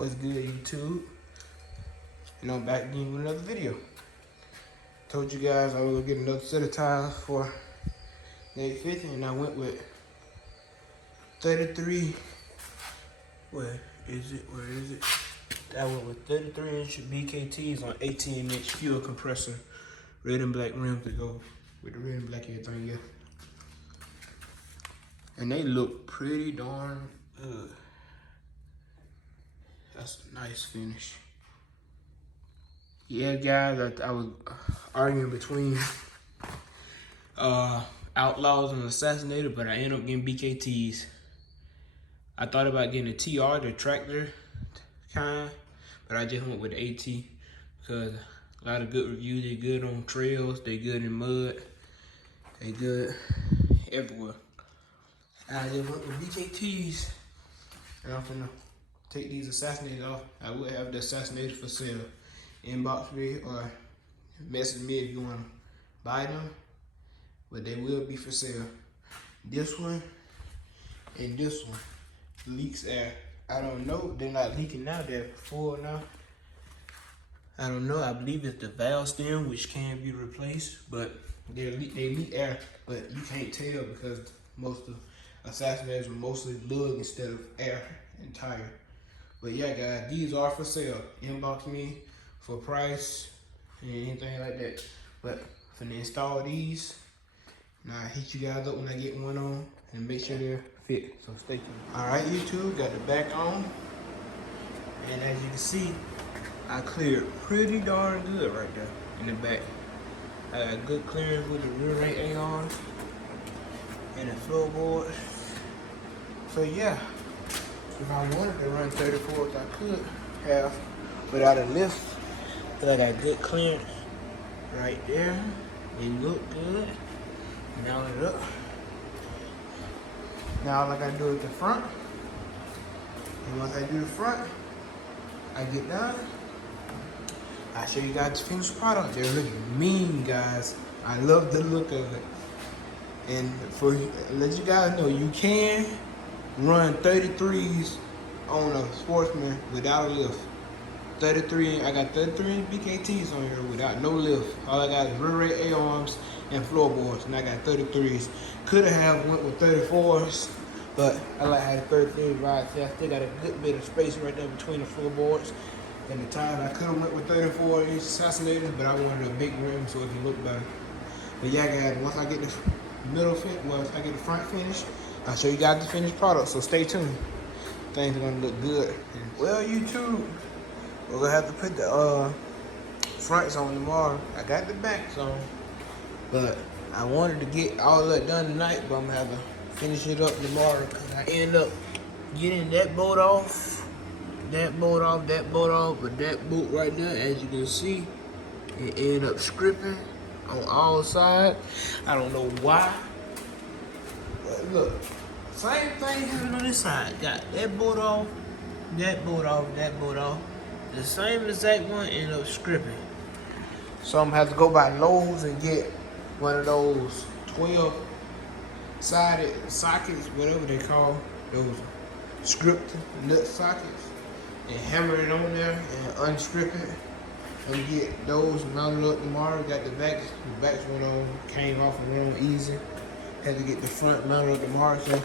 What's good, YouTube? And I'm back again with another video. Told you guys I was gonna get another set of tires for the 850, and I went with 33. Where is it? I went with 33-inch BKTs on 18-inch fuel compressor, red and black rims to go with the red and black everything, yeah. And they look pretty darn good. That's a nice finish. Yeah, guys, I was arguing between Outlaws and Assassinator, but I ended up getting BKTs. I thought about getting a TR, the tractor kind, but I just went with the AT because a lot of good reviews. They're good on trails, they good in mud, they good everywhere. I just went with BKTs, and I'm finna take these Assassinators off. I will have the Assassinators for sale. Inbox me or message me if you want to buy them, but they will be for sale. This one and this one leaks air. I don't know, they're not leaking now, they're full now. I don't know, I believe it's the valve stem which can be replaced, but they leak air, but you can't tell because most of Assassinators are mostly lug instead of air and tire. But yeah, guys, these are for sale. Inbox me for price and anything like that. But for to install these, and I'll hit you guys up when I get one on and make sure they're fit. So stay tuned. All right, YouTube, got the back on, and as you can see, I cleared pretty darn good right there in the back. I got good clearance with the rear rank arms and the floorboards. So yeah, if I wanted to run 34s, I could have without a lift. But I got good clearance right there. They look good. Mount it up. Now all I gotta do is the front. And once I do the front, I get done. I'll show you guys the finished product. They're looking mean, guys. I love the look of it. And for let you guys know, you can run 33s on a Sportsman without a lift. 33, I got 33 BKTs on here without no lift. All I got is rear rack A-arms and floorboards, and I got 33s. Could have went with 34s, but I like how the 33 rides. I still got a good bit of space right there between the floorboards and the tires. I could have went with 34-inch Assassinators, but I wanted a big rim so it can look better. But yeah, guys, once I get the middle fit, once I get the front finish, I'll show you guys the finished product, so stay tuned. Things are gonna look good. Well, YouTube, we're gonna have to put the fronts on tomorrow. I got the backs on, but I wanted to get all that done tonight, but I'm gonna have to finish it up tomorrow because I end up getting that bolt off, that bolt off, but that bolt right there, as you can see, it ended up stripping on all sides. I don't know why, but look, same thing happened on this side. Got that bolt off, that bolt off, that bolt off. The same exact one ended up stripping. So I'm gonna have to go by Lowe's and get one of those 12-sided sockets, whatever they call those stripped nut sockets, and hammer it on there and unstrip it and get those mounted up tomorrow. Got the backs went on, came off and went on easy. Had to get the front mounted up tomorrow, so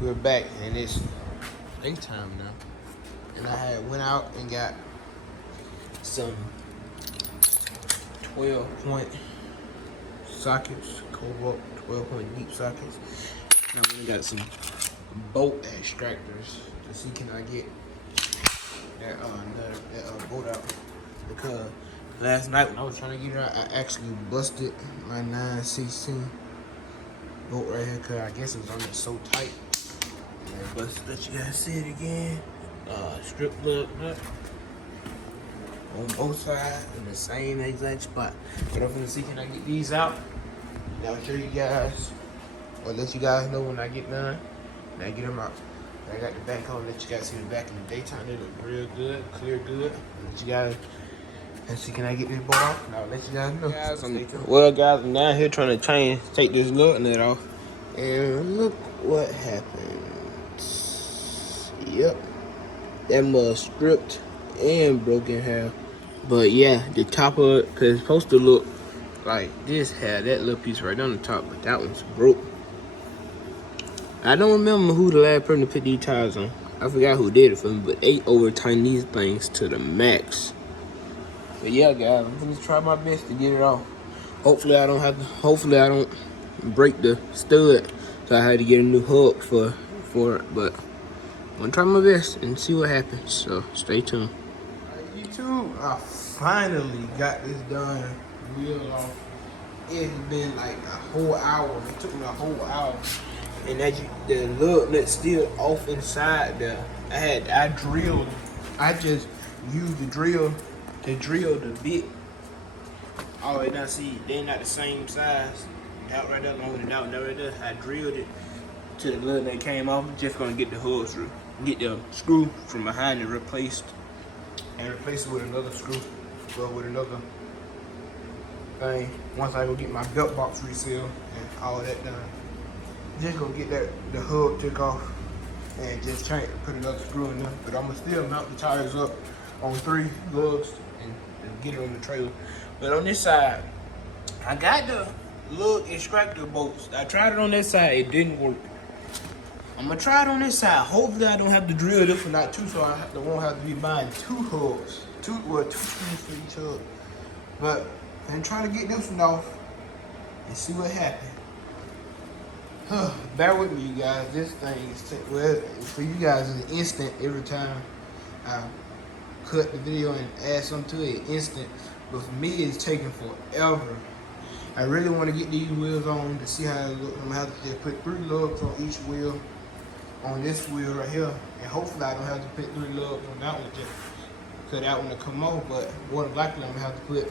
we're back and it's daytime now. And I had went out and got some 12-point sockets, Cobalt 12-point deep sockets. Now we got some bolt extractors to see can I get that bolt out, because last night when I was trying to get it out, I actually busted my 9/16 bolt right here because I guess it was on there so tight. But let you guys see it again. Strip plug nut on both sides in the same exact spot. But I'm gonna see can I get these out. And I'll show you guys, or let you guys know when I get done. And I get them out. I got the back on. Let you guys see the back in the daytime. They look real good, clear good. Let you guys. Let's see, can I get this bolt off? And I'll let you guys know. Well, guys, I'm down here trying to take this lug nut off, and look what happened. Yep. that mud stripped and broke in half. But yeah, the top of it, cause it's supposed to look like this, had that little piece right on the top, but that one's broke. I don't remember who the last person to put these tires on. I forgot who did it for me, but they over tighten these things to the max. But yeah, guys, I'm gonna try my best to get it off. Hopefully I don't break the stud. So I had to get a new hook for it, but I'm gonna try my best and see what happens. So stay tuned. YouTube, I finally got this done. Wheel off. It's been like a whole hour. It took me a whole hour. And the lug nut's still off inside there. I just used the drill to drill the bit. Oh, and now see, they're not the same size. That right there, along with that right there. I drilled it to the lug that came off. Just gonna get the hood through. Get the screw from behind it replaced. And replace it with another screw. Well, with another thing. Once I go get my belt box resealed and all that done. Just gonna get the hub took off and just put another screw in there. But I'm gonna still mount the tires up on 3 lugs and get it on the trailer. But on this side, I got the lug extractor bolts. I tried it on that side, it didn't work. I'm gonna try it on this side. Hopefully I don't have to drill this one out too, so I won't have to be buying 2 hubs. Two screws for each hub. But I'm trying to get this one off and see what happens. Bear with me, you guys. This thing is, well, for you guys, it's instant every time I cut the video and add something to it, instant. But for me, it's taking forever. I really want to get these wheels on to see how it looks. I'm gonna have to just put 3 lugs on each wheel, on this wheel right here, and hopefully I don't have to put 3 lugs on that one just for that one to come off. But more than likely, I'm gonna have to put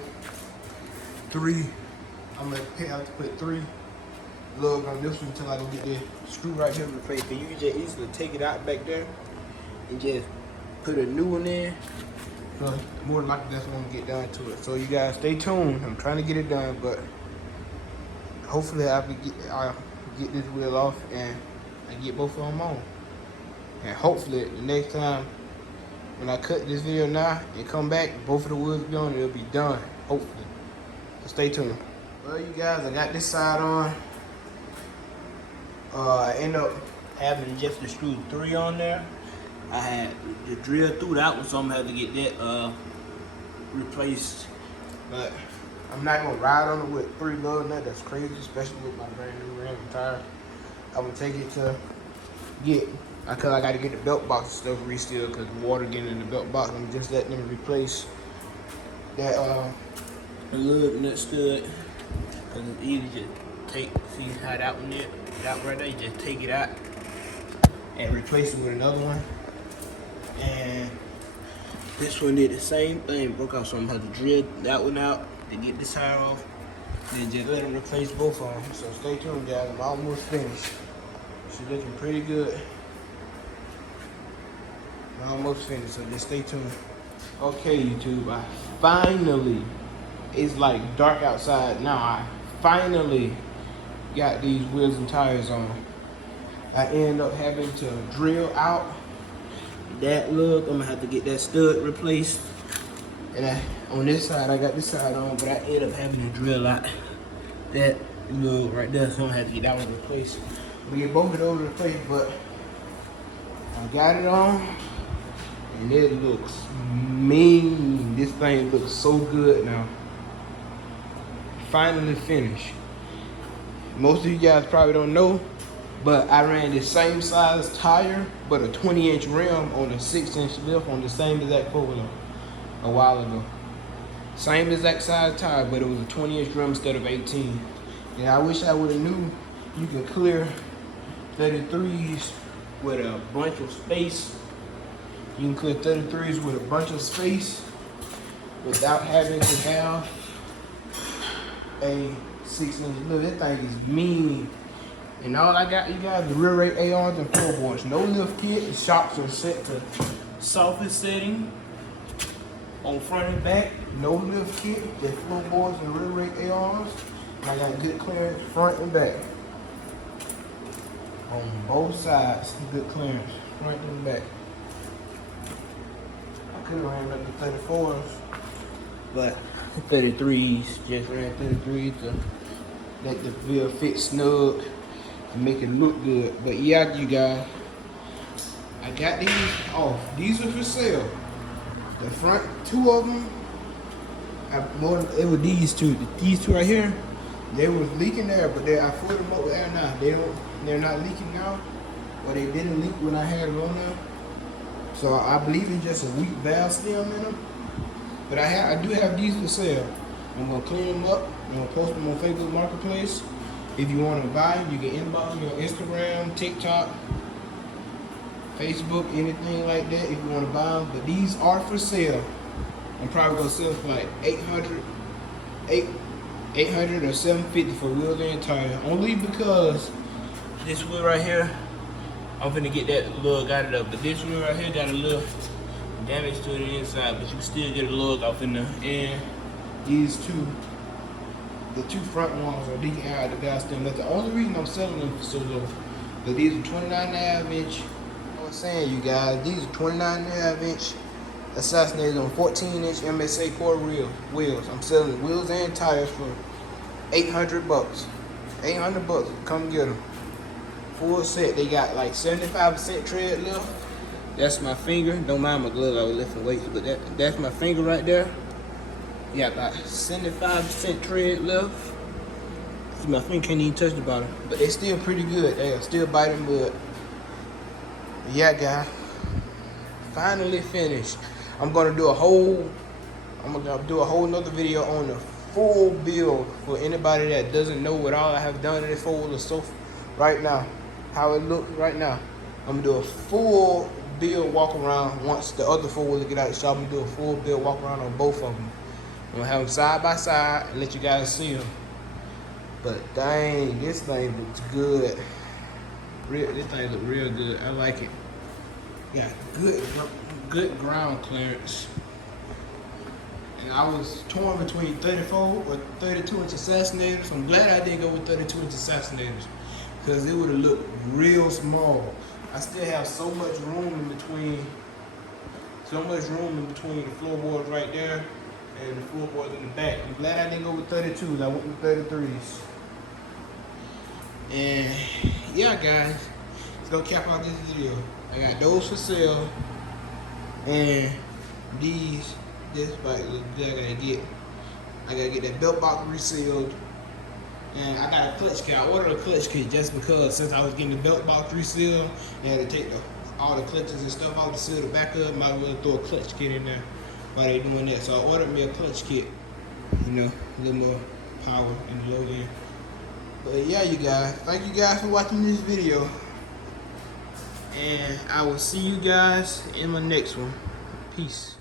3. I'm gonna have to put 3 lug on this one until I don't get the screw right here replaced. But you can just easily take it out back there and just put a new one in. So more than likely that's when I'm gonna get down to it. So you guys stay tuned. I'm trying to get it done, but hopefully I'll get this wheel off and I get both of them on. And hopefully the next time when I cut this video now and come back, both of the wheels will be on, it'll be done. Hopefully. So stay tuned. Well, you guys, I got this side on. I end up having just the screw 3 on there. I had to drill through that one, so I'm gonna have to get that replaced. But I'm not gonna ride on it with 3 lug nuts. That's crazy, especially with my brand new rim tire. I'm gonna take it to cause I gotta get the belt box and stuff resealed because water getting in the belt box. I'm just letting them replace that lug nut stud. Cause it's easy to see how that one is. That right there, you just take it out and replace it with another one. And this one did the same thing, broke out, so I'm gonna have to drill that one out to get this tire off. Then just let them replace both of them. So stay tuned, guys. I'm almost finished. She's looking pretty good. I'm almost finished, so just stay tuned. Okay, YouTube, I finally, it's like dark outside now. I finally got these wheels and tires on. I end up having to drill out that lug. I'm gonna have to get that stud replaced. And on this side, I got this side on, but I end up having to drill out that lug right there. So I'm gonna have to get that one replaced. We get both of those replaced, but I got it on, and it looks mean. This thing looks so good now. Finally finished. Most of you guys probably don't know, but I ran the same size tire, but a 20-inch rim on a 6-inch lift on the same exact four-wheeler a while ago. Same exact size tire, but it was a 20-inch rim instead of 18. And I wish I would have knew you can clear 33s with a bunch of space. You can clear 33s with a bunch of space without having to have a 6-inch lift. That thing is mean. And all I got, you guys, the rear rate ARs and floorboards. No lift kit. The shocks are set to softest setting on front and back. No lift kit. The floorboards and rear rate ARs. I got good clearance front and back. On both sides, good clearance front and back. could have ran up to 34s, but 33s, just ran 33s to let the wheel fit snug and make it look good. But yeah, you guys, I got these off. These are for sale. The front two of them, it was these two. These two right here, they was leaking there, but I filled them up with air now. They're not leaking now, but they didn't leak when I had it on there. So I believe it's just a weak valve stem in them. But I do have these for sale. I'm gonna clean them up. I'm gonna post them on Facebook Marketplace. If you want to buy them, you can inbox me on Instagram, TikTok, Facebook, anything like that if you want to buy them. But these are for sale. I'm probably gonna sell for like 800 or 750 for wheels and tire. Only because this wheel right here, I'm finna get that lug out of there. But this wheel right here got a little damage to the inside, but you can still get a lug off in there. And these two, the two front ones are leaking out of the gas stem. That's the only reason I'm selling them for so low. But these are 29.5 inch. I was saying, you guys, these are 29.5 inch assassinated on 14 inch MSA core wheels. I'm selling wheels and tires for $800. $800. Come get them. Full set. They got like 75% tread lift. That's my finger. Don't mind my glove. I was lifting weights, but that's my finger right there. Yeah, got 75% tread lift. See, my finger can't even touch the bottom, but they're still pretty good. They're still biting mud. Yeah, guys. Finally finished. I'm gonna do a whole nother video on the full build for anybody that doesn't know what all I have done in this four-wheeler so right now, how it looks right now. I'm gonna do a full build walk around once the other four-wheeler get out of the shop. I'm gonna do a full build walk around on both of them. I'm gonna have them side by side and let you guys see them. But dang, this thing looks good. This thing looks real good. I like it. Yeah, good ground clearance. And I was torn between 34 or 32 inch assassinators. I'm glad I didn't go with 32 inch assassinators, because it would have looked real small. I still have so much room in between the floorboards right there and the floorboards in the back. I'm glad I didn't go with 32s. I went with 33s. And yeah, guys, let's go cap out this video. I got those for sale, and this bike looks good. I gotta get that belt box resealed, and I got a clutch kit. I ordered a clutch kit just because since I was getting the belt box resealed, I had to take all the clutches and stuff out to seal the back up. Might as well throw a clutch kit in there while they doing that. So I ordered me a clutch kit, you know, a little more power in the low end. But yeah, you guys, thank you guys for watching this video, and I will see you guys in my next one. Peace.